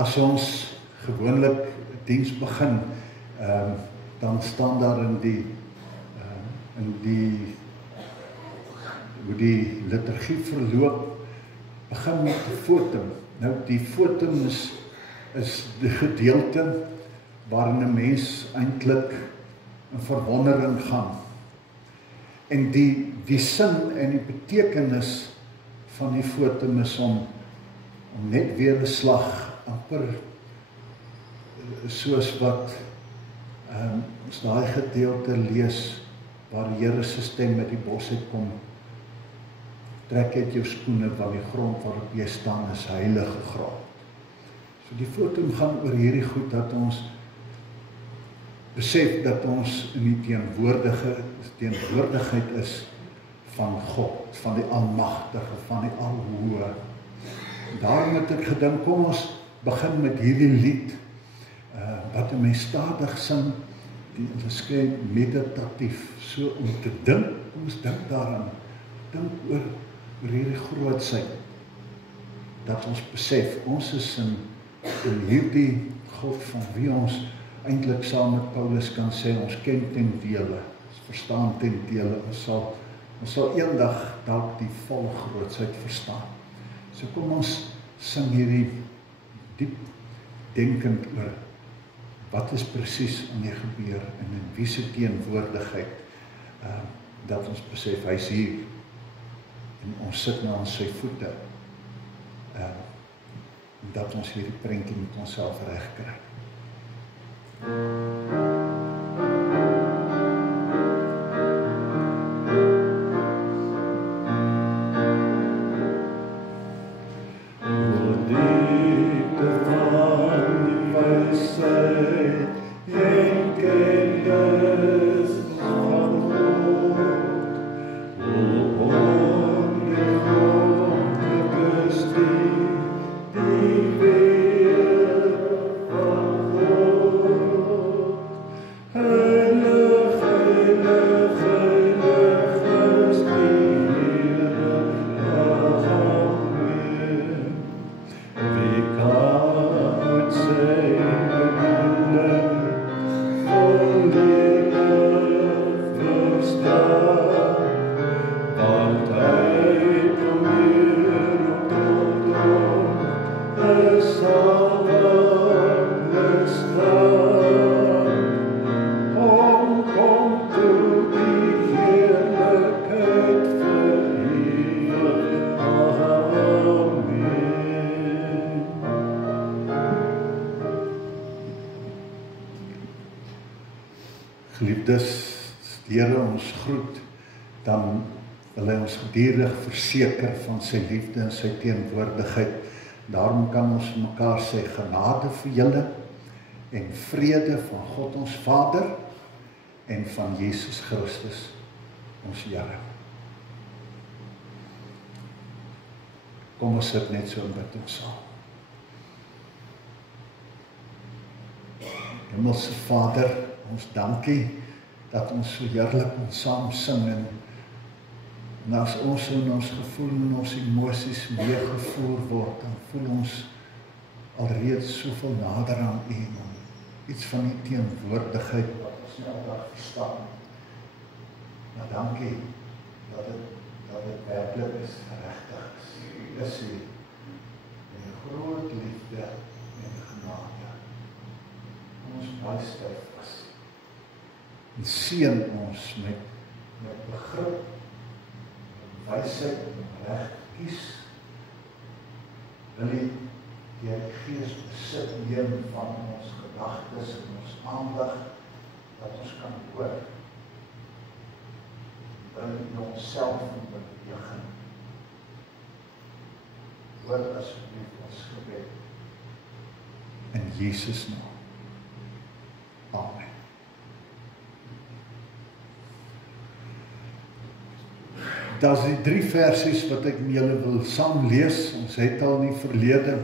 As ons gewoonlik diens begin, dan staan daar in die hoe die liturgie verloop, begin met die fotum. Nou die fotum is die gedeelte waarin 'n mens eintlik in verwondering gaan. En die sin en die betekenis van die fotum is om net weer 'n slag amper soos wat ons daai gedeelte lees waar die Here se stem met die bos uitkom, trek uit jou skoene want die grond waarop jy staan is heilige grond. So die fotum gaan oor hierdie goed dat ons besef dat ons in die teenwoordigheid is van God, van die Almagtige, van die Alhoë. Daarom het ek gedink, kom ons begin met hierdie lied, wat 'n mens stadig sing, die verskyn meditatief, so om te dink, kom ons dink daaraan, dink oor hierdie grootsheid, dat ons besef, ons is in hierdie God van wie ons eintlik saam met Paulus kan sê, ons ken ten dele, ons verstaan ten dele, ons sal eendag dalk die volle grootsheid verstaan. So kom ons sing hierdie diep denkend oor, wat is presies aan die gebeur, en in wie se teenwoordigheid, dat ons besef, hy is hier, en ons sit nou aan sy voete, dat ons hierdie prentjie met onsself reg kry. Geliefdes, die Here ons groet, dan wil hy ons gedurig verseker van sy liefde en sy teenwoordigheid. Daarom kan ons mekaar sê genade vir julle en vrede van God ons Vader en van Jesus Christus ons Here. Kom ons sit net so in bid ons saam. Hemelse Vader, ons dankie dat ons so heerlik ons saam sing en as ons in ons gevoel en ons emosies meegevoer word, dan voel ons alreeds soveel nader aan U, iets van die teenwoordigheid wat ons nie aldag verstaan. Maar dankie dat dit werklik is, regtig is. U is hier in die groot liefde en genade. Ons luister is. En seën ons met begrip, wysheid en reg kies. Wil U deur die Gees besit neem van ons gedagtes en ons aandag, dat ons kan hoor. Wil U onsself in beweging. Hoor asseblief ons gebed. In Jesus naam. Amen. Dat is die 3 versies wat ek met julle wil saam lees. Ons het al in die verlede.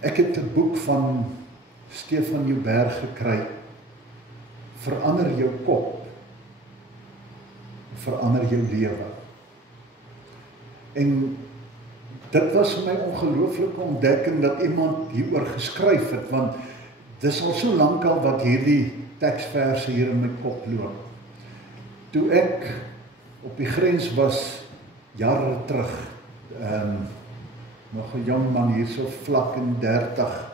Ek het 'n boek van Stefan Joubert gekry. Verander jou kop. Verander jou lewe. En dit was vir my ongelooflike ontdekking dat iemand hieroor geskryf het, want dis al so lank al wat hierdie teksverse hier in my kop loop. Toe ek op die grens was, jare terug, nog 'n jong man hier so vlak in 30,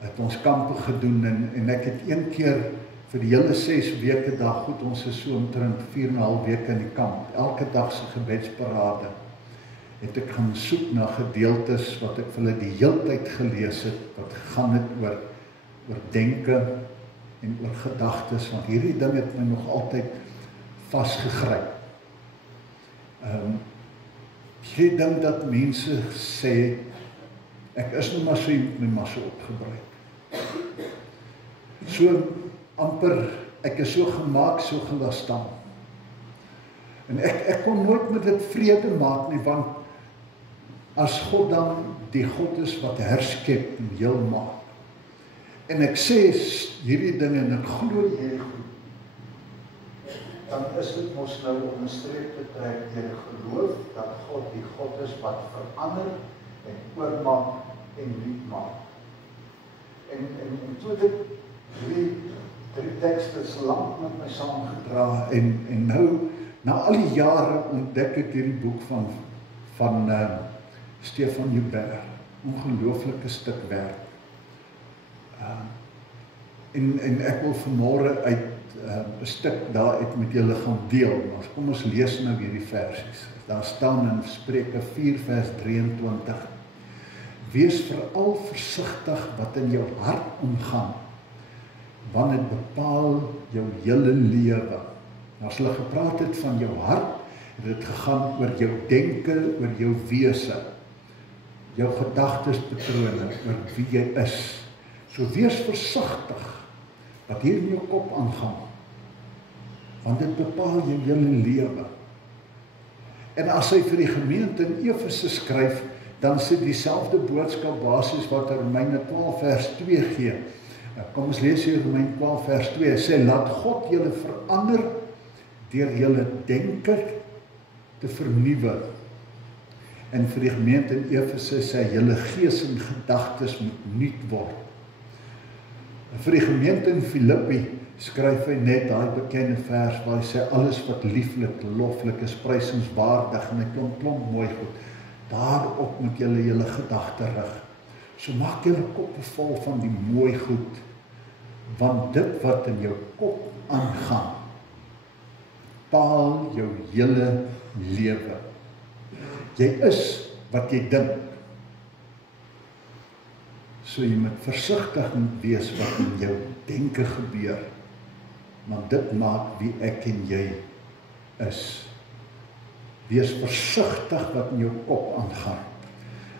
het ons kampe gedoen en ek het een keer vir die hele 6 weke dag goed, ons is so omtrent 4,5 weke in die kamp, elke dag se gebedsparade, het ek gaan soek na gedeeltes wat ek vir hulle die heeltyd gelees het, wat gegaan het oor denke en oor gedagtes, want hierdie ding het my nog altyd vasgegryp. Hierdie ding dat mense sê, ek is nou maar so, jy moet my maar so opgebruik. So amper, ek is so gemaak, so gelastaan. En ek kon nooit met dit vrede maak nie, want as God dan die God is wat herskep en heel maak, en ek sê hierdie dinge en ek glo hierdie goed, dan is dit mos nou om 'n streep te trek deur geloof dat God die God is wat verander en oormaak en nuut maak. En toe dit drie tekste lank met my saamgedra en nou na al die jare ontdek ek hierdie boek van Stefan Joubert, ongelooflike stuk werk. En ek wil vanmôre uit 'n stuk daaruit met julle gaan deel. Maar kom ons lees nou hierdie versies. Daar staan in Spreuke 4 vers 23. Wees veral versigtig wat in jou hart omgaan, want dit bepaal jou hele lewe. As hulle gepraat het van jou hart, het dit gegaan oor jou denke, oor jou wese, jou gedagtespatrone, oor wie jy is. So wees versigtig wat hier in jou kop aangaan, want dit bepaal jou hele lewe. En as hy vir die gemeente in Efese skryf, dan sê dieselfde boodskap basis wat Romeine 12 vers 2 gee. Kom ons lees hier Romeine 12 vers 2, hy sê, laat God julle verander deur julle denke te vernuwe. En vir die gemeente in Efese sê julle gees en gedagtes moet nuut word. En vir die gemeente in Filippi skryf hy net daai bekende vers waar hy sê alles wat lieflik, loflik is, prysenswaardig en 'n klomp mooi goed. Daarop moet julle julle gedagte rig. So maak julle koppe vol van die mooi goed, want dit wat in jou kop aangaan, bepaal jou hele lewe. Jy is wat jy dink. So jy moet versigtig moet wees wat in jou denke gebeur, want dit maak wie ek en jy is. Wees versigtig wat in jou kop aangaan.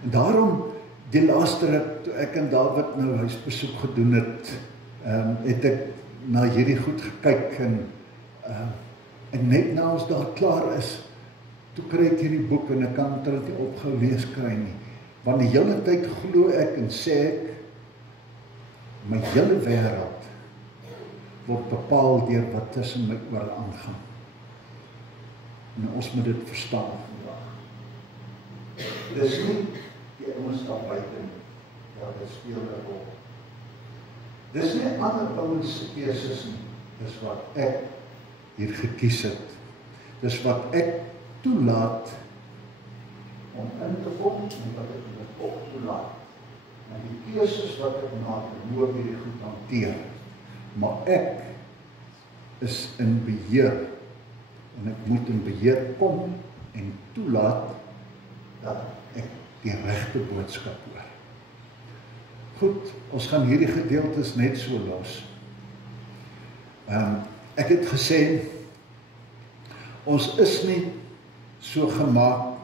En daarom, die laaste ruk, toe ek en David nou huisbesoek gedoen het ek na hierdie goed gekyk en net na ons daar klaar is, toe kry ek hierdie boek en ek kan dit nie opgehou lees kry nie. Want die hele tyd glo ek en sê ek, my hele wêreld word bepaal deur wat tussen my oor aangaan. En ons moet dit verstaan vandag. Dis nie die ouens daar buite nie. Ja, dit speel 'n rol. Dis nie ander ouens se keuses nie. Dis wat ek hier gekies het. Dis wat ek toelaat om in te kom en wat ek dit ook toelaat. En die keuses wat ek maak, moet hierdie goed hanteer. Maar ek is in beheer. En ek moet in beheer kom en toelaat dat ek die regte boodskap hoor. Goed, ons gaan hierdie gedeeltes net so los. Ek het gesê, ons is nie so gemaak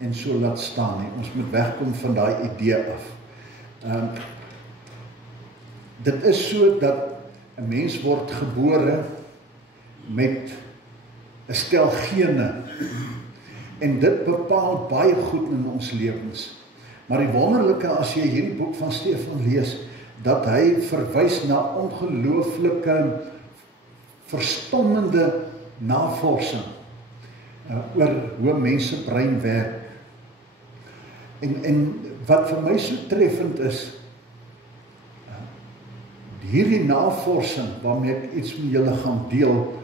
en so laat staan nie. Ons moet wegkom van daai idee af. Dit is so dat 'n mens word gebore met 'n stel gene en dit bepaal baie goed in ons lewens. Maar die wonderlike as jy hierdie boek van Stefan lees, dat hy verwys na ongelooflike verstommende navorsing oor hoe mense brein werk. En wat vir my so treffend is, hierdie navorsing waarmee ek iets met julle gaan deel,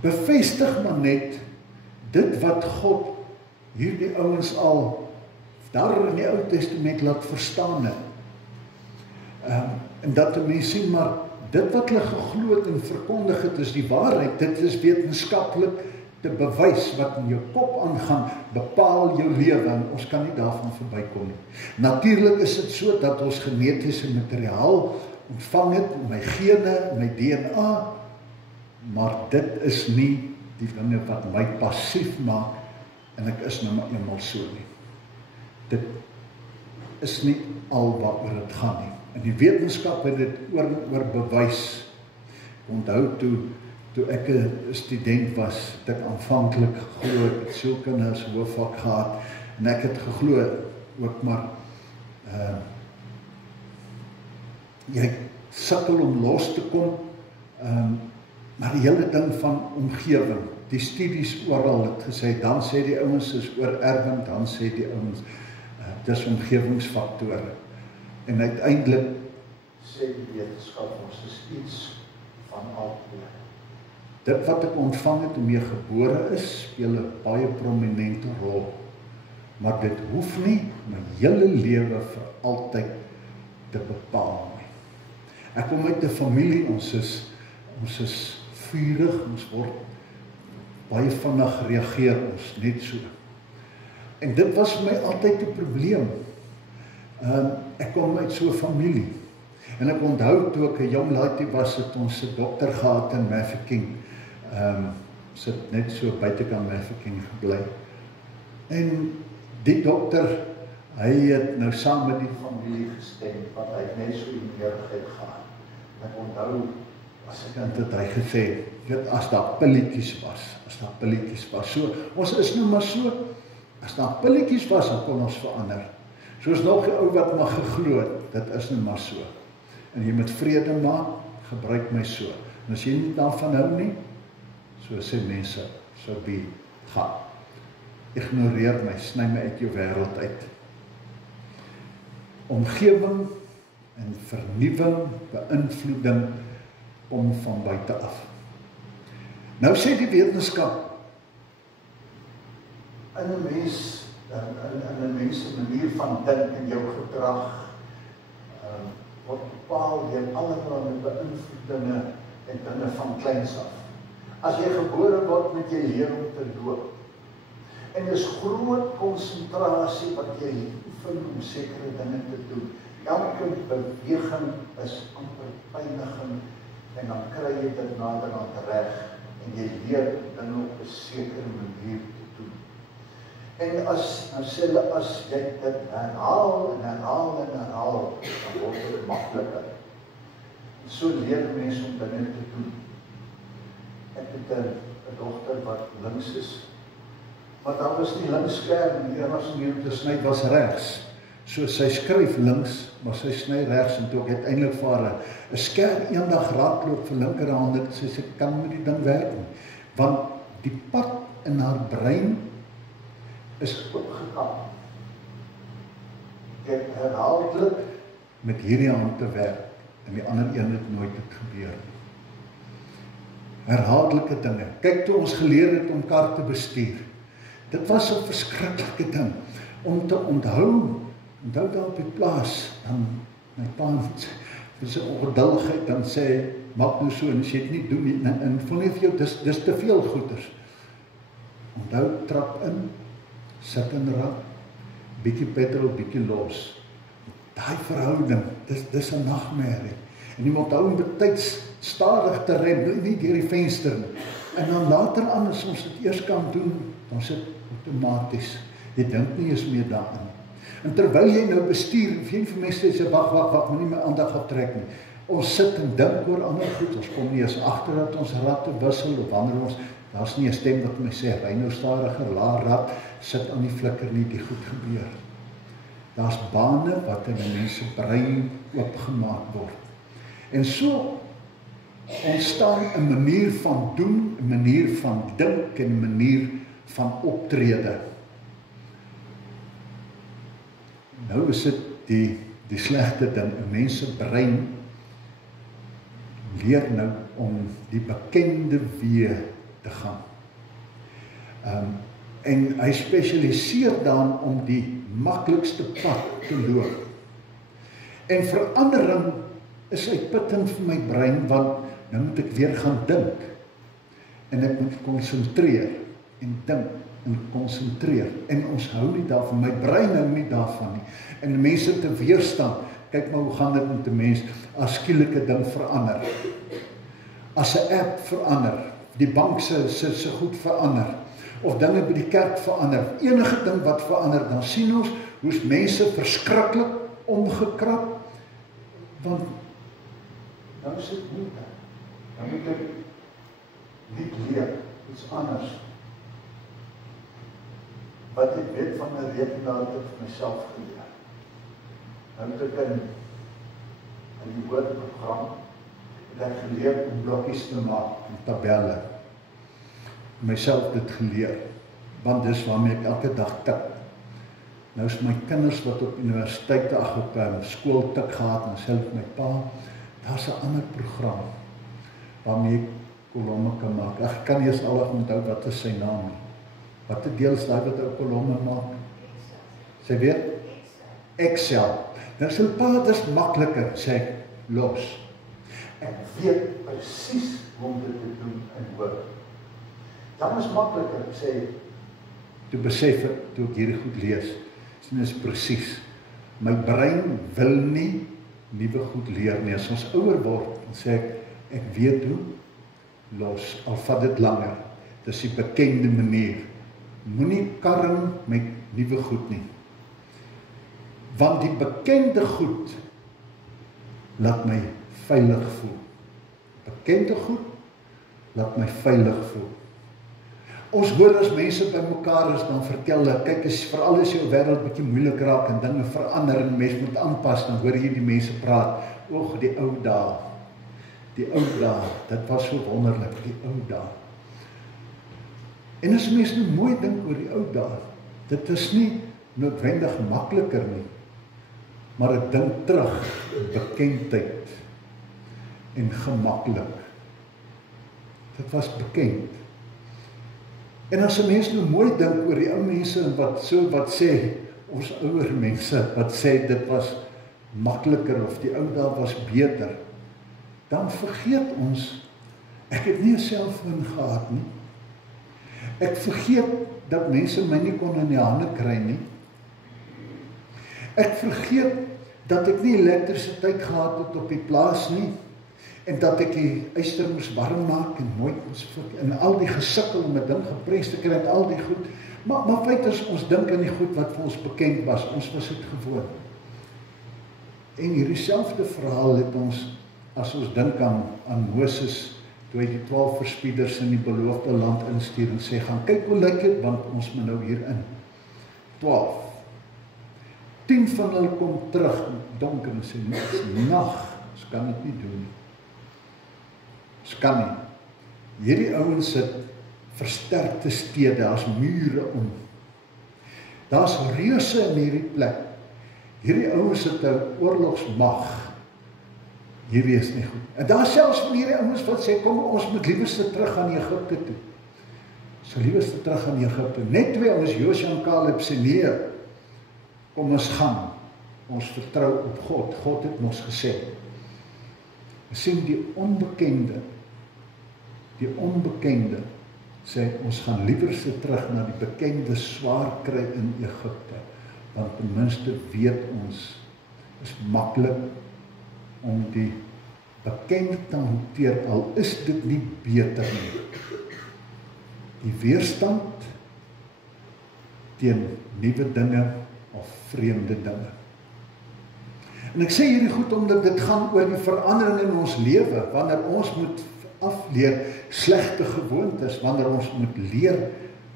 bevestig maar net dit wat God hierdie ouens al daar in die Ou Testament laat verstaan het. En dat die mens sien, maar dit wat hulle geglo het en verkondig het is die waarheid, dit is wetenskaplik te bewys wat in jou kop aangaan, bepaal jou lewe en ons kan nie daarvan verbykom nie. Natuurlik is dit so dat ons genetiese materiaal ontvang het, my gene, my DNA, maar dit is nie die dinge wat my passief maak en ek is nou maar eenmaal so nie. Dit is nie al waaroor dit gaan nie. En die wetenskap het dit oor bewys. Onthou toe ek 'n student was, het ek aanvanklik geglo, ek het sielkunde as hoofvak gehad, en ek het geglo ook maar jy sukkel om los te kom, maar die hele ding van omgewing, die studies oral het gesê, dan sê die ouens is oorerwing, dan sê die ouens dis omgewingsfaktore. En uiteindelik sê die wetenskap ons is iets van albei. Dit wat ek ontvang het om mee gebore is, speel 'n baie prominente rol. Maar dit hoef nie my hele lewe vir altyd te bepaal nie. Ek kom uit 'n familie, ons is vurig, ons word baie vinnig reageer ons, net so. En dit was vir my altyd 'n probleem. Ek kom uit so 'n familie. En ek onthou toe ek 'n jong laaitjie was, het ons 'n dokter gehad in Mafeking. Ons het net so buitekant Mafeking gebly. En die dokter, hy het nou saam met die familie gestem, want hy het net so inderigheid gehad. Ek onthou, as ek kind het hy gesê, weet, as daar pilletjies was, so, ons is nou maar so, as daar pilletjies was, dan kon ons verander. Soos nog 'n ou wat maar geglo het, dit is nou maar so. En jy moet vrede maak, gebruik my so. En as jy nie daarvan hou nie, so sê mense, so be, gaan. Ignoreer my, sny my uit jou wêreld uit. Omgewing en vernuwing, beïnvloeding, kom van buite af. Nou sê die wetenskap, in 'n mens, in 'n mens se manier van dink en jou gedrag, word bepaal deur allerlei beïnvloedinge en dinge van kleins af. As jy gebore word, moet jy leer om te loop. En dis groot konsentrasie wat jy oefen om sekere dinge te doen. Elke beweging is amper pyniging en dan kry jy dit naderhand reg en jy leer dinge op 'n sekere manier te doen. En as jy dit herhaal, dan word dit makliker. En so leer mense om dinge te doen. Ek het 'n dogter wat links is, maar daar was nie linksskerm nie, die enigste manier om te sny was regs. So sy skryf links, maar sy sny regs, en toe ek uiteindelik vir haar 'n skerm eendag raadloop vir linkerhand, sy kan met die ding werk nie, want die pad in haar brein is oopgekap. Ek het herhaaldelik met hierdie hand te werk, en die ander een het nooit dit gebeur nie. Herhaaldelike dinge. Kyk, toe ons geleer het om kar te bestuur, dit was 'n verskriklike ding, om te onthou daar op die plaas, dan my pa vir sy ongeduldigheid, dan sê, maak nou so, en as jy het nie doen nie, en voel nie vir jou, dis te veel goeders. Onthou, trap in, sit in rak, bietjie petrol, bietjie los. Daai verhouding, dis 'n nagmerrie. En jy moet onthou om betyds stadig te rem, nie deur die venster nie. En dan later aan, as ons dit eers kan doen, dan sit outomaties. Jy dink nie eens meer daaraan. En terwyl jy nou bestuur, of jy vir mense sê, wag, moet nie my aandag aftrek nie. Ons sit en dink oor ander goed, ons kom nie eens agter dat ons ratte wissel, of wanneer ons, daar's nie 'n stem wat my sê, ry nou stadiger, laat rat, sit aan die flikker nie, die goed gebeur. Daar's bane wat in 'n mens se brein oopgemaak word. En so ontstaan 'n manier van doen, 'n manier van dink en 'n manier van optrede. Nou is dit die slegte ding, 'n mens se brein leer nou om die bekende weë te gaan. En hy spesialiseer dan om die maklikste pad te loop. En verandering is uitputtend vir my brein, want nou moet ek weer gaan dink. En ek moet konsentreer en dink en konsentreer. En ons hou nie daarvan, my brein hou nie daarvan nie. En mense te weerstand, kyk maar hoe gaan dit met 'n mens as skielike ding verander. As 'n app verander, die bank se goed verander, of dinge by die kerk verander, enige ding wat verander, dan sien ons hoe's mense verskriklik omgekrap, want nou is dit nie, dan moet ek nie leer, iets anders. Wat ek weet van 'n rekenaar het ek vir myself geleer. Nou moet ek in die woordprogram het ek geleer om blokkies te maak, en tabelle. Myself dit geleer, want dis waarmee ek elke dag tik. Nou is my kinders wat op universiteit, op skool tik gehad, en self my pa, daar's 'n ander program, waarmee ek kolomme kan maak. Ek kan nie eens allig onthou wat is sy naam nie. Wat 'n deel is daai wat ou kolomme maak? Sy weet? Excel. Nou sê pa, dit is makliker, sê ek, los. Ek weet presies hoe om dit te doen in Word. Dan is makliker, sê, toe besef ek, toe ek hierdie goed lees, sien is presies. My brein wil nie nuwe goed leer nie. As ons ouer word, dan sê ek weet hoe, los, al vat dit langer. Dis die bekende manier. Moenie karring met nuwe goed nie. Want die bekende goed laat my veilig voel. Bekende goed laat my veilig voel. Ons hoor as mense by mekaar is, dan vertel hulle, kyk, veral as jou wêreld bietjie moeilik raak en dinge verander en mens moet aanpas, dan hoor jy die mense praat, oog, die ou dae. Die ou dae, dit was so wonderlik, die ou dae. En as mense nou mooi dink oor die ou dae, dit is nie noodwendig makliker nie, maar ek dink terug, bekendheid en gemaklik. Dit was bekend. En as 'n mens nou mooi dink oor die ou mense wat sê, ons ouer mense, wat sê dit was makliker of die ou dae was beter, dan vergeet ons, ek het nie 'n selfoon gehad nie. Ek vergeet dat mense my nie kon in die hande kry nie. Ek vergeet dat ek nie elektrisiteit gehad het op die plaas nie, en dat ek die yster moes warm maak en mooi moes fik, en al die gesukkel om 'n ding gepres te kry en al die goed. Maar feit is, ons dink aan die goed wat vir ons bekend was, ons was dit gewoon. En hierdie selfde verhaal het ons, as ons dink aan Moses, toe hy die 12 verspieders in die beloofde land instuur en sê, gaan kyk hoe lyk dit, want ons moet nou hier in. 12. 10 van hulle kom terug, donker en sê, dit is nag, ons kan dit nie doen nie. Ons kan nie. Hierdie ouens sit versterkte stede, daar's mure om. Daar's reuse in hierdie plek. Hierdie ouens het 'n oorlogsmag. Hierdie is nie goed. En daar selfs van hierdie ouens wat sê, kom ons moet liewerste terug aan Egipte toe. So liewerste terug aan Egipte. Net 2 ouens, Josua en Caleb sê, nee, kom ons gaan. Ons vertrou op God. God het ons gesê. Ons sien die onbekende sê, ons gaan liewerste terug na die bekende swaar kry in Egipte. Want ten minste weet ons, is maklik om die bekend te hanteer, al is dit nie beter nie. Die weerstand teen nuwe dinge of vreemde dinge. En ek sê hierdie goed omdat dit gaan oor die verandering in ons lewe, wanneer ons moet afleer slegte gewoontes, wanneer ons moet leer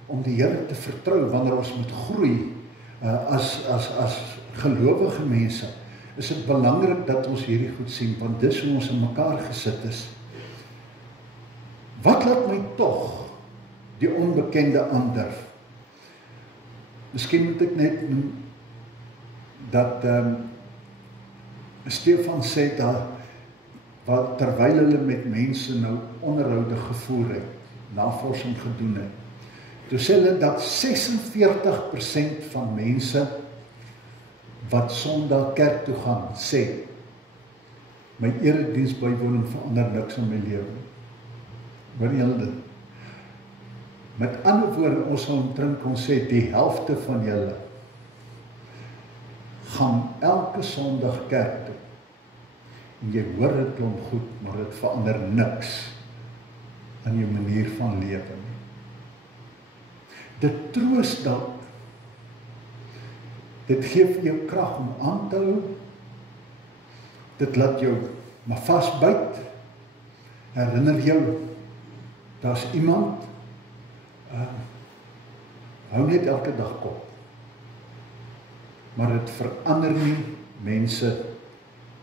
om die Here te vertrou, wanneer ons moet groei as gelowige mense, is dit belangrik dat ons hierdie goed sien, want dis hoe ons in mekaar gesit is. Wat laat my tog die onbekende aandurf? Miskien moet ek net dat Stefan sê dat terwyl hulle met mense nou onderhoude gevoer het, navorsing gedoen het, toe sê hulle dat 46% van mense wat Sondag kerk toe gaan, sê, my erediensbywoning verander niks in my lewe. Hoor julle dit? Met ander woorde, ons sal omtrent kon sê, die helfte van julle gaan elke Sondag kerk toe. En jy hoor dit klomp goed, maar dit verander niks aan jou manier van lewe nie. Dit troos dalk. Dit gee vir jou krag om aan te hou. Dit laat jou maar vasbyt. Herinner jou, daar's iemand, hou net elke dag kop. Maar dit verander nie mense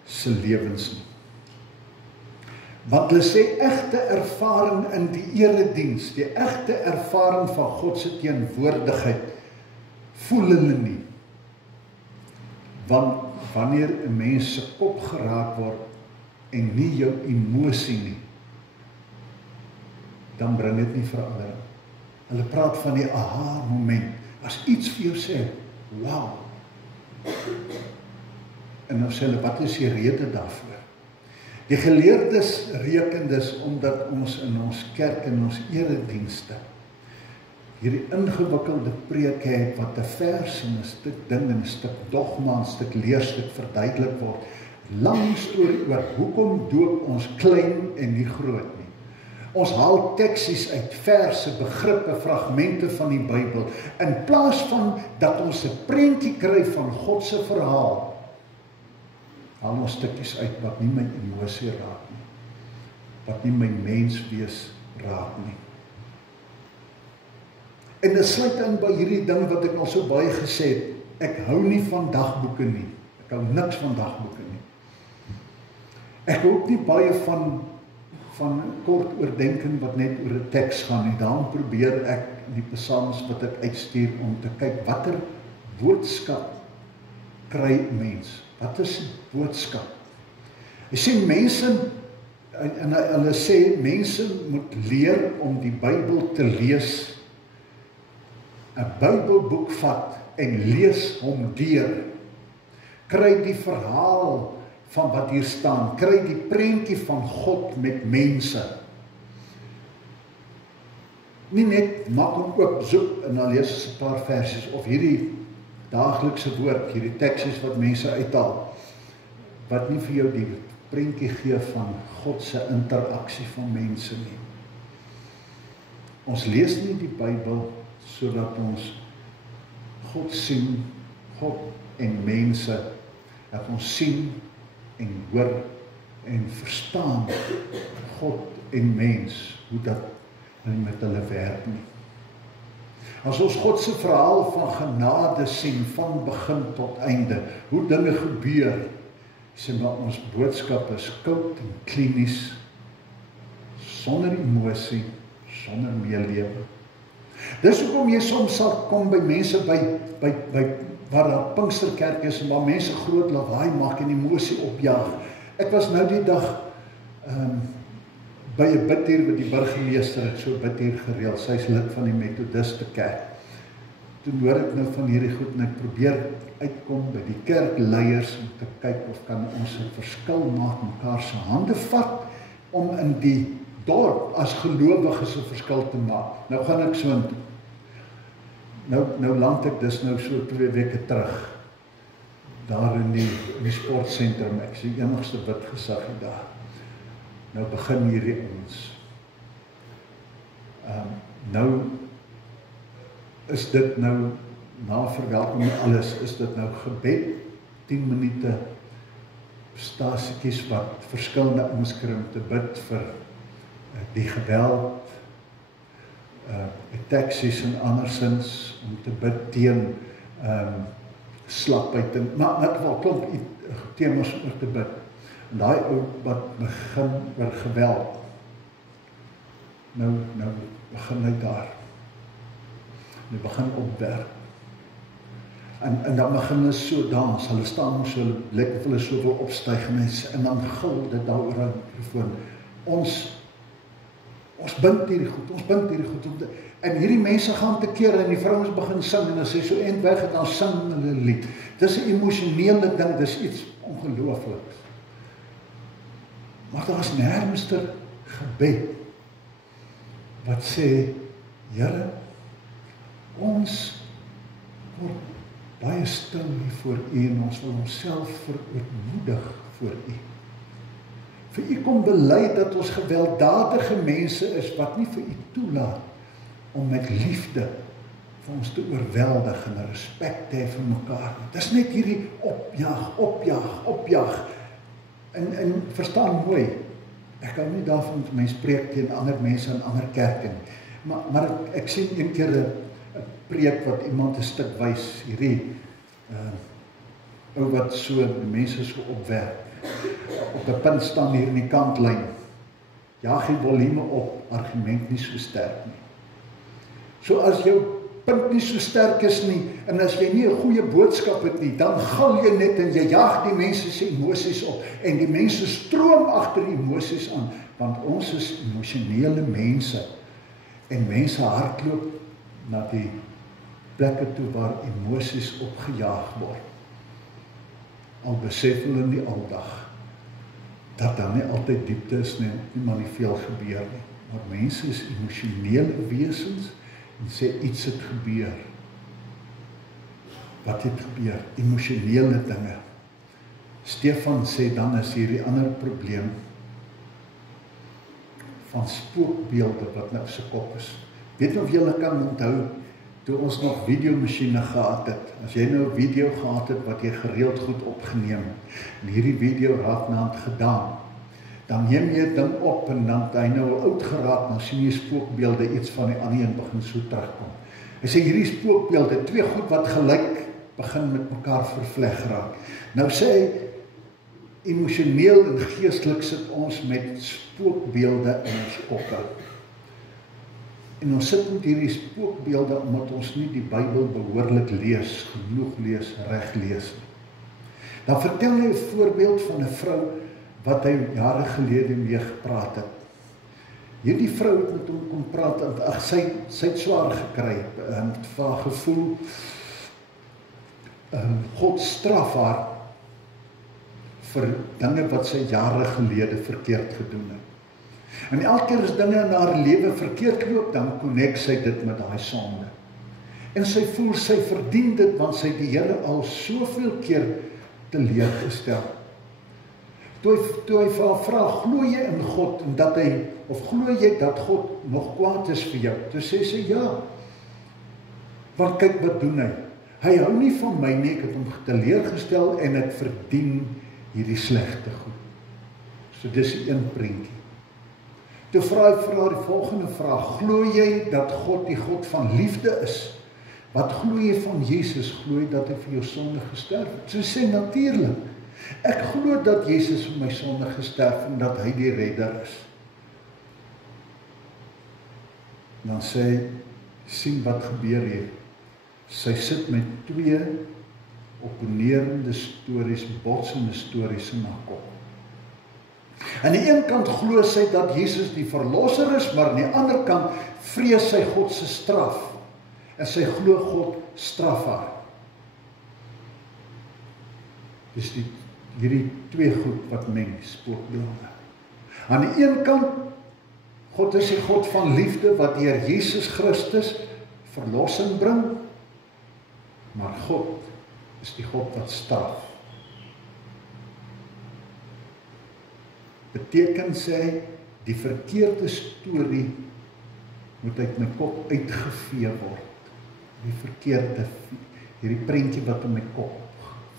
se lewens nie. Want hulle sê egte ervaring in die erediens, die egte ervaring van God se teenwoordigheid, voel hulle nie. Want wanneer 'n mens se kop geraak word en nie jou emosie nie, dan bring dit nie verandering. Hulle praat van die aha moment. As iets vir jou sê, wow. En nou sê hulle, wat is die rede daarvoor? Die geleerdes reken dis omdat ons in ons kerk en ons eredienste hierdie ingewikkelde preke het wat 'n vers en 'n stuk ding en 'n stuk dogma, 'n stuk leerstuk verduidelik word. Lang storie oor hoekom doop ons klein en nie groot nie. Ons haal teksies uit verse, begrippe, fragmente van die Bybel in plaas van dat ons 'n prentjie kry van God se verhaal. Haal ons stukkies uit wat nie my emosie raak nie, wat nie my menswees raak nie. En dit sluit in by hierdie ding wat ek al so baie gesê het, ek hou nie van dagboeke nie, ek hou niks van dagboeke nie. Ek hou ook nie baie van kort oordenking wat net oor 'n teks gaan nie. Daarom probeer ek die psalms wat ek uitstuur om te kyk watter boodskap kry mens. Wat is die boodskap? Hy sê mense, en hulle sê mense moet leer om die Bybel te lees, 'n Bybelboek vat en lees hom deur. Kry die verhaal van wat hier staan, kry die prentjie van God met mense. Nie net maak hom oop, soek en dan lees ons 'n paar versies of hierdie daaglikse woord, hierdie teksies wat mense uithaal, wat nie vir jou die prentjie gee van God se interaksie van mense nie. Ons lees nie die Bybel sodat ons God sien, God en mense, dat ons sien en hoor en verstaan God en mens, hoe dat met hulle werk nie. As ons God se verhaal van genade sien, van begin tot einde, hoe dinge gebeur, sê maar ons boodskap is koud en klinies, sonder emosie, sonder meelewe. Dis hoekom jy soms sal kom by mense by waar daar Pinksterkerk is en waar mense groot lawaai maak en emosie opjaag. Ek was nou die dag by 'n bidtuur met die burgemeester, het so 'n bidtuur gereël. Sy's lid van die Methodiste Kerk. Toe hoor ek nou van hierdie goed en ek probeer uitkom by die kerkleiers om te kyk of kan ons 'n verskil maak, mekaar se hande vat om in die dorp as gelowiges 'n verskil te maak. Nou gaan ek so intoe. Nou land ek dis nou so 2 weke terug daar in die sportsentrum. Ek is die enigste wit gesiggie daar. Nou begin hierdie ons. Nou is dit nou na verwelkoming alles, is dit nou gebed, 10 minute stasiekies wat verskillende inskry om te bid vir die geweld, taksies en andersins, om te bid teen slapheid, maar net wel klomp temas oor te bid. En daai ou wat begin oor geweld, nou begin hy daar. Hy begin opwerk. En dan begin hulle so dans, hulle staan ons so, lyk of hulle so wil opstyg en dan gil dit daar oor 'n mikrofoon. Ons bind hierdie goed, en hierdie mense gaan tekeer en die vrouens begin sing en as sy so eind weg het, dan sing hulle 'n lied. Dis 'n emosionele ding, dis iets ongeloofliks. Maar daar is nêrens gebed wat sê, Here, ons word baie stil hier voor U en ons wil onsself verootmoedig voor U. Vir U kom bely dat ons gewelddadige mense is wat nie vir U toelaat om met liefde vir ons te oorweldig en respek te hê vir mekaar. Dis net hierdie opjaag. En verstaan mooi, ek hou nie daarvan dat mense preek teen ander mense in ander kerke nie. Maar ek sien een keer 'n preek wat iemand 'n stuk wys, hierdie ou wat so die mense so opwerk. Op 'n punt staan hier in die kantlyn. Jaag die volume op, argument nie so sterk nie. So as jou punt nie so sterk is nie, en as jy nie 'n goeie boodskap het nie, dan gal jy net en jy jaag die mense se emosies op, en die mense stroom agter die emosies aan, want ons is emosionele mense, en mense hardloop na die plekke toe waar emosies opgejaag word. Al besef hulle nie aldag dat daar nie altyd diepte is nie, maar nie veel gebeur nie. Maar mense is emosionele wesens en sê iets het gebeur. Wat het gebeur? Emosionele dinge. Stefan sê dan is hierdie ander probleem van spookbeelde wat nou sy kop is. Weet of julle kan onthou toe ons nog videomasjiene gehad het. As jy nou 'n video gehad het wat jy gereeld goed opgeneem en hierdie video raak na het gedaan, dan neem jy dit dan op en dan hy nou oud geraak, dan sien jy spookbeelde iets van die ander een begin so terugkom. Hy sê hierdie spookbeelde, twee goed wat gelyk begin met mekaar vervleg raak. Nou sê hy, emosioneel en geestelik sit ons met spookbeelde in ons koppe. En ons sit met hierdie spookbeelde omdat ons nie die Bybel behoorlik lees, genoeg lees, reg lees nie. Dan vertel hy 'n voorbeeld van 'n vrou wat hy jare gelede mee gepraat het. Hierdie vrou het met hom kom praat, en sy het swaar gekry, het vir haar gevoel, God straf haar vir dinge wat sy jare gelede verkeerd gedoen het. En elke keer as dinge in haar lewe verkeerd loop, dan connect sy dit met daai sonde. En sy voel sy verdien dit, want sy het die Here al soveel keer teleurgestel. Toe hy vir haar vra, glo jy in God, en glo jy dat God nog kwaad is vir jou? Toe sê sy ja. Want kyk wat doen hy. Hy hou nie van my nie, ek het hom teleurgestel en ek verdien hierdie slegte goed. So dis die een prentjie. Toe vra hy vir haar die volgende vraag, glo jy dat God die God van liefde is? Wat glo jy van Jesus? Glo jy dat hy vir jou sonde gesterf het? So sê natuurlik, ek glo dat Jesus vir my sonde gesterf en dat hy die redder is. Dan sê hy, sien wat gebeur hier. Sy sit met twee opponerende stories, botsende stories in haar kop. Aan die een kant glo sy dat Jesus die verlosser is, maar aan die ander kant vrees sy God se straf. En sy glo God straf haar. Dis hierdie twee goed wat meng, spookbeelde. Aan die een kant, God is die God van liefde wat deur Jesus Christus verlossing bring, maar God is die God wat straf. Beteken sê, die verkeerde storie moet uit my kop uitgevee word. Die verkeerde, hierdie prentjie wat in my kop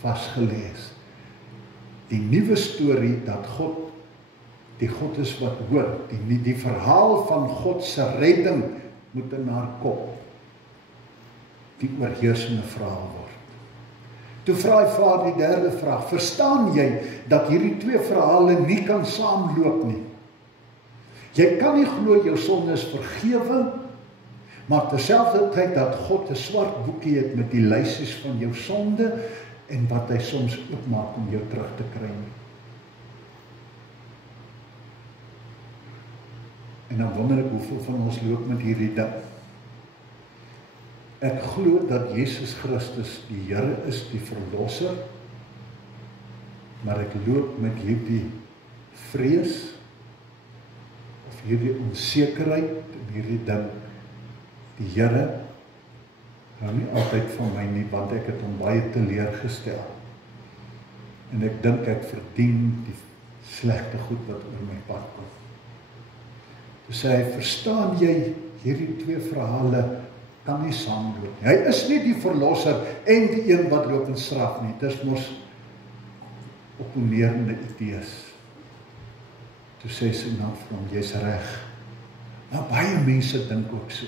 vasgelees. Die nuwe storie dat God die God is wat hoor, die verhaal van God se redding moet in haar kop die oorheersende verhaal word. Toe vra hy vir haar die derde vraag, verstaan jy dat hierdie twee verhale nie kan saamloop nie? Jy kan nie glo jou sonde is vergewe, Maar terselfdertyd dat God 'n swart boekie het met die lysies van jou sonde en wat hy soms oopmaak om jou terug te kry. En dan wonder ek hoeveel van ons loop met hierdie ding. Ek glo dat Jesus Christus die Here is, die Verlosser, maar ek loop met hierdie vrees of hierdie onsekerheid en hierdie ding. Die Here hou nie altyd van my nie, want ek het hom baie teleurgestel. En ek dink ek verdien die slegte goed wat oor my pad kom. Toe sê hy, verstaan jy, hierdie twee verhale kan nie saamloop. Hy is nie die Verlosser en die een wat loop en straf nie. Dit is mos opponerende idees. Toe sê sy nou vir hom, jy's reg. Nou baie mense dink ook so.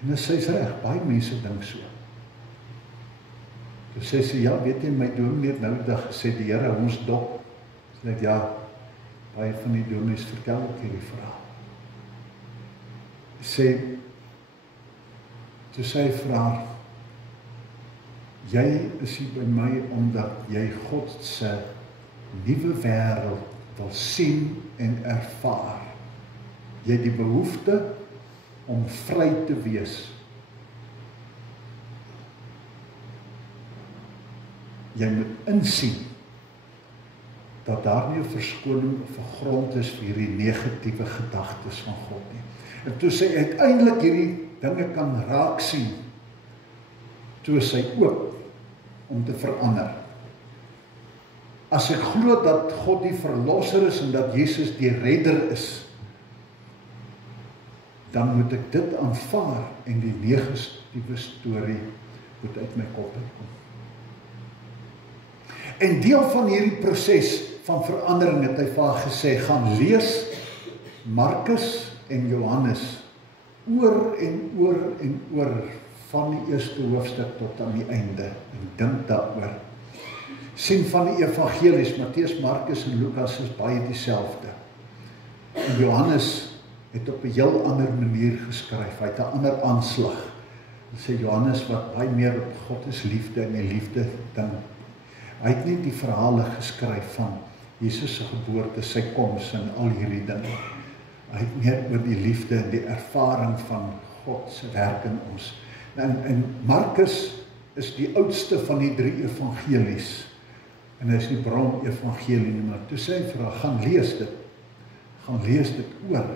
En sy's reg, baie mense dink so. Toe sê sy, ja, weet jy, my dominee het nou die dag gesê, die Here ons dop. Sy sê, ja, baie van die dominees vertel ook hierdie verhaal. Toe sê hy vir haar, jy is hier by my omdat jy God se nuwe wêreld wil sien en ervaar. Jy het die behoefte om vry te wees. Jy moet insien dat daar nie 'n verskoning of 'n grond is vir hierdie negatiewe gedagtes van God nie. En toe sy uiteindelik hierdie dinge kan raak sien, toe is sy oop om te verander. As ek glo dat God die Verlosser is en dat Jesus die Redder is, dan moet ek dit aanvaar en die negatiewe storie moet uit my kop uitkom. En deel van hierdie proses van verandering het hy vir haar gesê, gaan lees Markus en Johannes oor en oor en oor van die eerste hoofstuk tot aan die einde en dink daaroor. Sien van die evangelies, Matteus, Markus en Lukas is baie dieselfde. En Johannes het op 'n heel ander manier geskryf, hy het 'n ander aanslag. Hy sê Johannes wat baie meer op God is liefde en die liefde ding. Hy het nie die verhale geskryf van Jesus se geboorte, sy koms en al hierdie dinge. Hy het meer oor die liefde en die ervaring van God se werk in ons. En Markus is die oudste van die 3 evangelies. En hy is die bron evangelie nie, maar toe sê hy vir haar, gaan lees dit oor,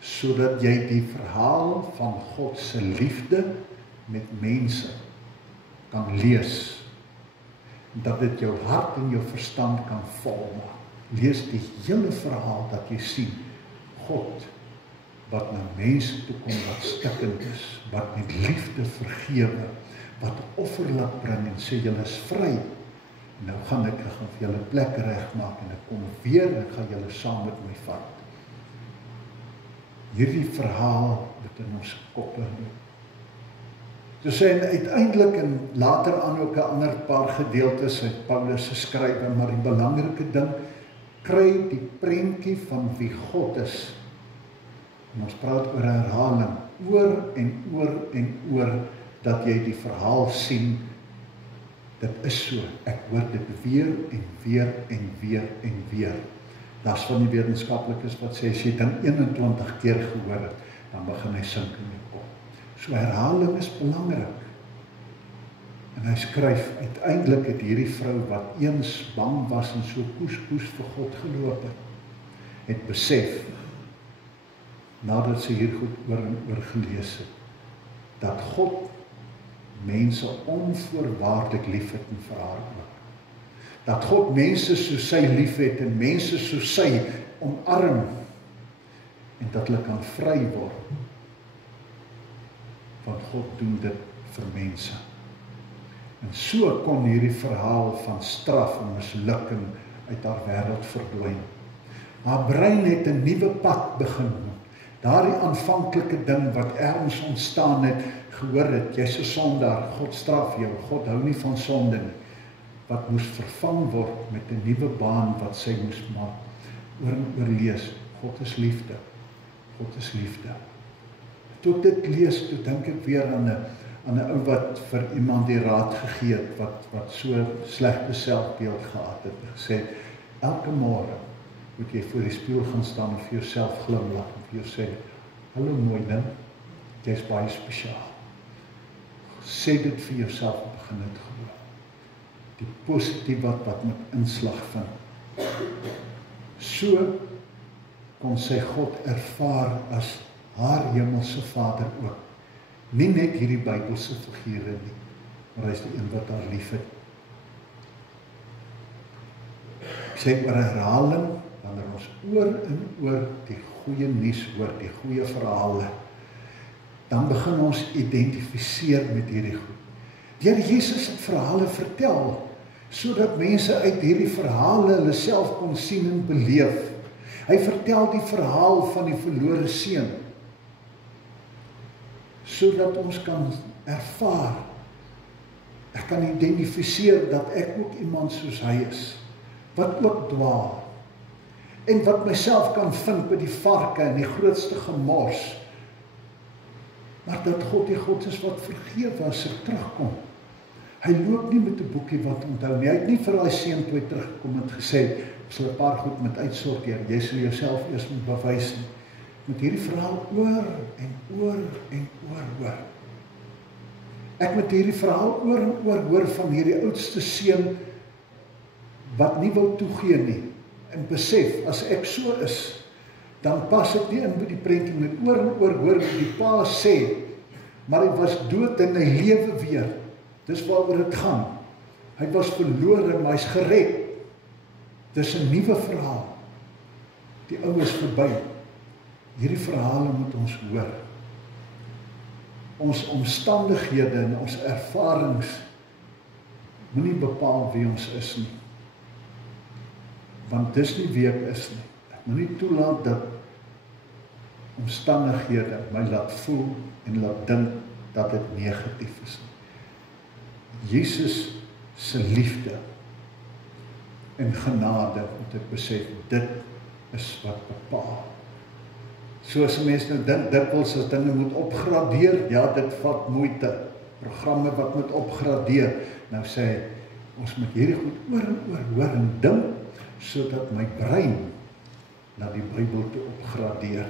sodat jy die verhaal van God se liefde met mense kan lees, dat dit jou hart en jou verstand kan volmaak. Lees die hele verhaal dat jy sien, God, wat na mense toe kom, wat stikkend is, wat met liefde vergewe, wat offer laat bring en sê, julle is vry. Nou gaan ek vir julle plek regmaak en ek kom weer en ek gaan julle saam met my vat. Hierdie verhaal moet in ons koppe loop. Dus sê uiteindelik en later aan ook 'n ander paar gedeeltes uit Paulus se skrywe, maar die belangrike ding, kry die prentjie van wie God is. En ons praat oor herhaling, oor en oor en oor, dat jy die verhaal sien. Dit is so, ek hoor dit weer en weer en weer en weer. Daar's van die wetenskaplikes wat sê, as jy dan 21 keer gehoor het, dan begin hy sink in jou kop. So herhaling is belangrik. En hy skryf, uiteindelik het hierdie vrou wat eens bang was en so poes vir God geloop het besef, nadat sy hier goed oor en oor gelees het, dat God mense onvoorwaardelik lief het en vir haar ook. Dat God mense soos sy lief het en mense soos sy omarm en dat hulle kan vry word. Want God doen dit vir mense. En so kon hierdie verhaal van straf en mislukking uit haar wêreld verdwyn. Haar brein het 'n nuwe pad begin. Daardie aanvanklike ding wat ergens ontstaan het, gehoor het, jy's 'n sondaar, God straf jou, God hou nie van sonde nie, wat moes vervang word met 'n nuwe baan wat sy moes maak, oor en oor lees, God is liefde, God is liefde. tot dit lees, toe dink ek weer aan 'n ou wat vir iemand die raad gegee het, wat so slegte selfbeeld gehad het, en gesê, elke môre moet jy voor die spieël gaan staan en vir jouself glimlag, en vir jou sê, hallo mooi ding, jy is baie spesiaal. Sê dit vir jouself en begin dit glo. Die positief wat met inslag vind. So kon sy God ervaar as haar hemelse Vader ook. Nie net hierdie Bybelse figure nie, maar hy is die een wat haar lief het. Ek sê oor herhaling, wanneer ons oor en oor die goeie nuus hoor, die goeie verhale, dan begin ons identifiseer met hierdie goed. Deur Jesus het verhale vertel, sodat mense uit hierdie verhale hulle self kon sien en beleef. Hy vertel die verhaal van die verlore seun, sodat ons kan ervaar, ek kan identifiseer dat ek ook iemand soos hy is, wat ook dwaal, en wat myself kan vind by die varke en die grootste gemors, maar dat God die God is wat vergewe as ek terugkom. Hy loop nie met 'n boekie wat onthou nie. Hy het nie vir daai seun toe hy teruggekom het gesê, ek sal 'n paar goed met uitsorteer, jy sal jouself eers moet bewys nie. Met hierdie verhaal oor en oor en oor. Ek moet hierdie verhaal oor en oor hoor van hierdie oudste seun wat nie wou toegee nie, en besef, as ek so is, dan pas ek nie in by die prentjie met oor en oor hoor wat die pa sê, maar hy was dood en hy lewe weer. Dis waaroor dit gaan. Hy was verlore, maar hy's gered. Dis 'n nuwe verhaal. Die ou is verby. Hierdie verhale moet ons hoor. Ons omstandighede en ons ervarings moenie bepaal wie ons is nie. Want dis nie wie ek is nie. Ek moenie toelaat dat omstandighede my laat voel en laat dink dat dit negatief is nie. Jesus se liefde en genade, moet ek besef, dit is wat bepaal. Soos mense nou dink, dikwels as dinge moet opgradeer, ja, dit vat moeite. Programme wat moet opgradeer. Nou sê hy, ons moet hierdie goed oor en oor hoor en dink, sodat my brein na die Bybel toe opgradeer.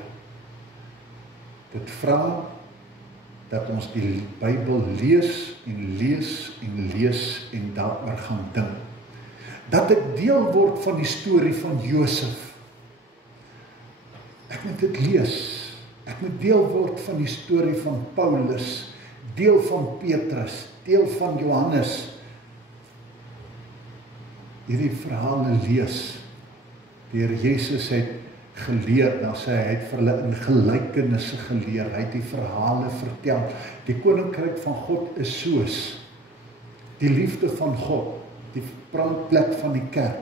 Dit vra dat ons die Bybel lees en lees en lees en daaroor gaan dink. Dat ek deel word van die storie van Josef. Ek moet dit lees. Ek moet deel word van die storie van Paulus, deel van Petrus, deel van Johannes. Hierdie verhale lees. Die Here Jesus het geleer, dan sê hy het vir hulle in gelykenisse geleer, hy het die verhale vertel. Die koninkryk van God is soos die liefde van God, die brandplek van die kerk.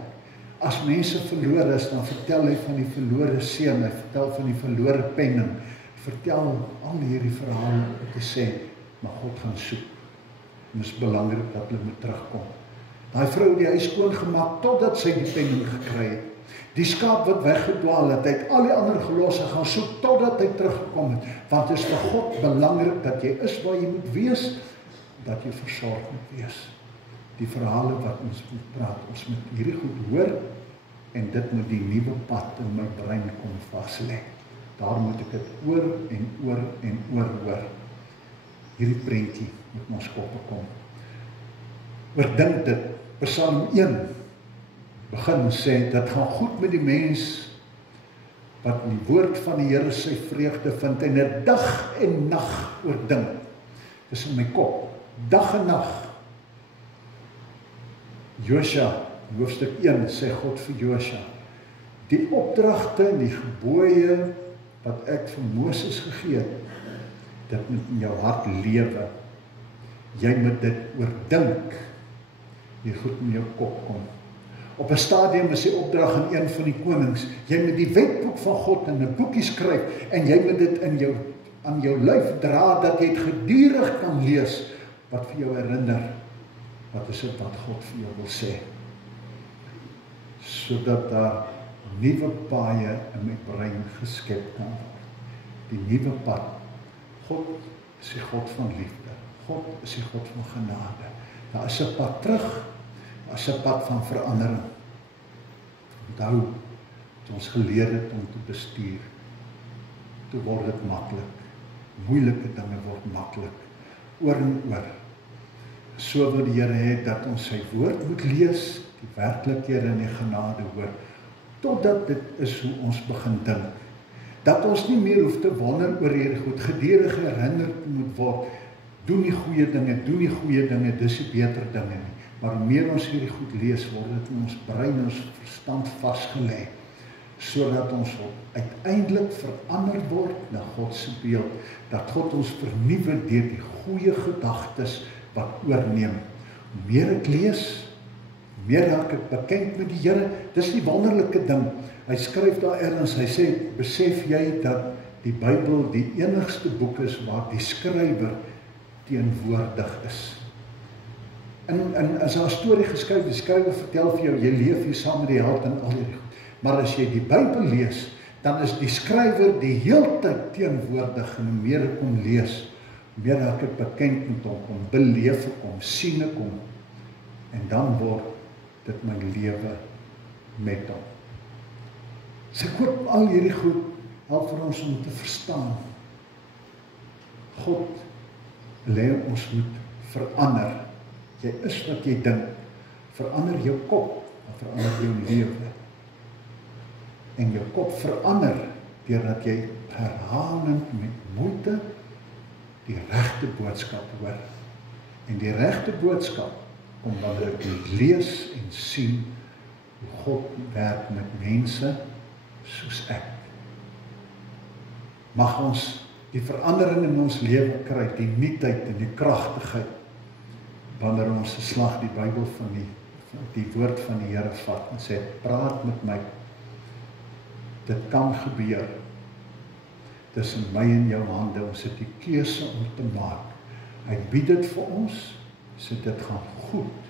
As mense verlore is, dan vertel hy van die verlore seun, hy vertel van die verlore penning, vertel al hierdie verhale om te sê, maar God gaan soek. En dit is belangrik dat hulle moet terugkom. Daai vrou die huis skoongemaak totdat sy die penning gekry het. Die skaap wat weggedwaal het, hy het al die ander gelos en gaan soek totdat hy teruggekom het. Want dit is vir God belangrik dat jy is waar jy moet wees, dat jy versorg moet wees. Die verhale wat ons moet praat, ons moet hierdie goed hoor en dit moet die nuwe pad in my brein kom vaslê. Daar moet ek dit oor en oor en oor hoor. Hierdie prentjie moet ons koppe kom. Oordink dit. Psalm 1 begin sê, dit gaan goed met die mens wat in die woord van die Here sy vreugde vind en 'n dag en nag oordink. Dis in my kop, dag en nag. Josua, hoofstuk 1, sê God vir Josua, die opdragte en die gebooie wat ek vir Moses gegee het, dit moet in jou hart lewe. Jy moet dit oordink. Jy goed in jou kop kom. Op 'n stadium is die opdrag aan een van die konings, jy moet die wetboek van God in 'n boekie skryf en jy moet dit aan jou lyf dra, dat jy dit gedurig kan lees, wat vir jou herinner, wat is dit wat God vir jou wil sê, sodat daar nuwe paaie in my brein geskep kan word. Die nuwe pad, God is die God van liefde. God is die God van genade. Daar is 'n pad terug, daar is 'n pad van verandering. Onthou, het ons geleer het om te bestuur, toe word dit maklik. Moeilike dinge word maklik, oor en oor. So wil die Here hê dat ons sy woord moet lees, die werklikhede en die genade hoor, totdat dit is hoe ons begin dink. Dat ons nie meer hoef te wonder oor hierdie goed, gedurig herinnerd moet word, doen die goeie dinge, dis die beter dinge nie. Maar hoe meer ons hierdie goed lees, word dit in ons brein, ons verstand vasgelê, sodat ons uiteindelik verander word na God se beeld, dat God ons vernuwe deur die goeie gedagtes wat oorneem. Hoe meer ek lees, hoe meer raak ek bekend met die Here. Dis die wonderlike ding. Hy skryf daar ergens, hy sê, besef jy dat die Bybel die enigste boek is waar die skrywer teenwoordig is. En as daar 'n storie geskryf, die skrywer vertel vir jou, jy leef hier saam met die held en al hierdie goed. Maar as jy die Bybel lees, dan is die skrywer die heeltyd teenwoordig, en hoe meer ek hom lees, hoe meer raak ek bekend met hom beleef ek hom, sien ek hom, en dan word dit my lewe met hom. So ek hoop al hierdie goed help vir ons om te verstaan. God lê ons moet verander. Jy is wat jy dink. Verander jou kop, dan verander jou lewe. En jou kop verander deurdat jy herhalend met moeite die regte boodskap hoor. En die regte boodskap kom wanneer ek lees en sien hoe God werk met mense soos ek. Mag ons die verandering in ons lewe kry, die nuutheid en die kragtigheid, wanneer ons 'n slag die Bybel van die woord van die Here vat en sê, praat met my. Dit kan gebeur. Tussen my en jou hande, ons het die keuse om te maak. Hy bied dit vir ons, so dit gaan goed.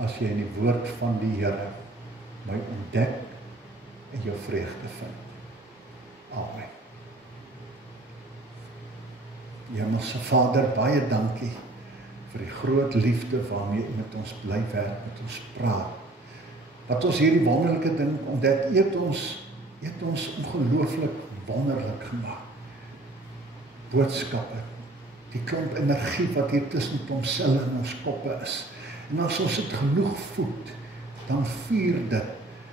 As jy in die woord van die Here my ontdek en jou vreugde vind. Amen. Hemelse Vader, baie dankie vir die groot liefde waarmee U met ons bly werk, met ons praat. Dat ons hierdie wonderlike ding ontdek, het ons ongelooflik wonderlik gemaak. Boodskappe, die klomp energie wat hier tussen ons in ons koppe is. En as ons dit genoeg voed, dan vuur dit,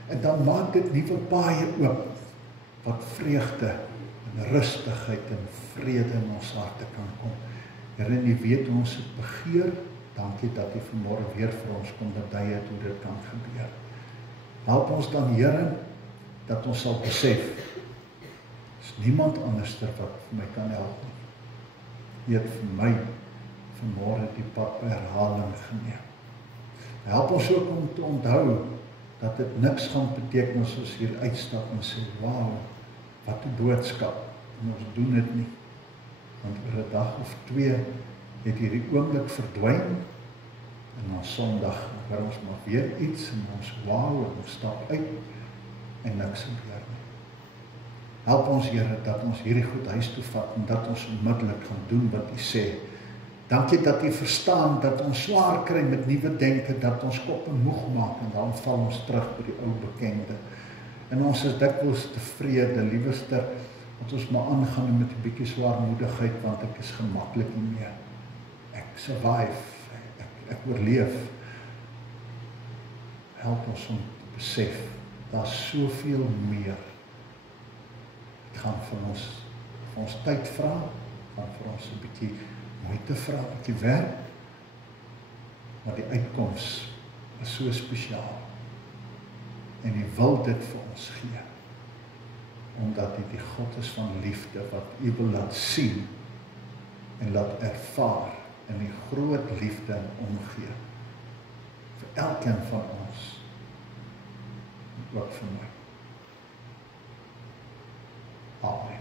en dan maak dit nuwe paaie oop, wat vreugde en rustigheid en vrede in ons harte kan kom. Here, en U weet ons het begeer, dankie dat U vanmôre weer vir ons kom bedui het hoe dit kan gebeur. Help ons dan, Here, dat ons sal besef, is niemand anders wat vir my kan help nie. U het vir my vanmôre die pad by herhaling geneem. Help ons ook om te onthou, dat dit niks gaan beteken as ons hier uitstap en sê, wauw, wat 'n boodskap, en ons doen dit nie. Want oor 'n dag of 2 het hierdie oomblik verdwyn, en ons Sondag hoor ons maar weer iets, en ons wauw, en ons stap uit, en niks gebeur nie. Help ons, Here, dat ons hierdie goed huis toe vat, en dat ons onmiddellik gaan doen wat U sê. Dankie dat U verstaan, dat ons swaar kry met nuwe denke, dat ons koppe moeg maak, en dan val ons terug by die ou bekende. En ons is dikwels tevrede, liewester, dat ons maar aangaan met 'n bietjie swaarmoedigheid, want ek is gemaklik nie meer. Ek survive, ek oorleef. Help ons om te besef, daar's soveel meer. Het gaan van ons tyd vra, gaan vir ons 'n bietjie moeite vra, 'n bietjie werk, maar die uitkoms is so spesiaal. En U wil dit vir ons gee, omdat U die God is van liefde, wat U wil laat sien, en laat ervaar, in die groot liefde en omgee, vir elkeen van ons, en ook vir my. Amen.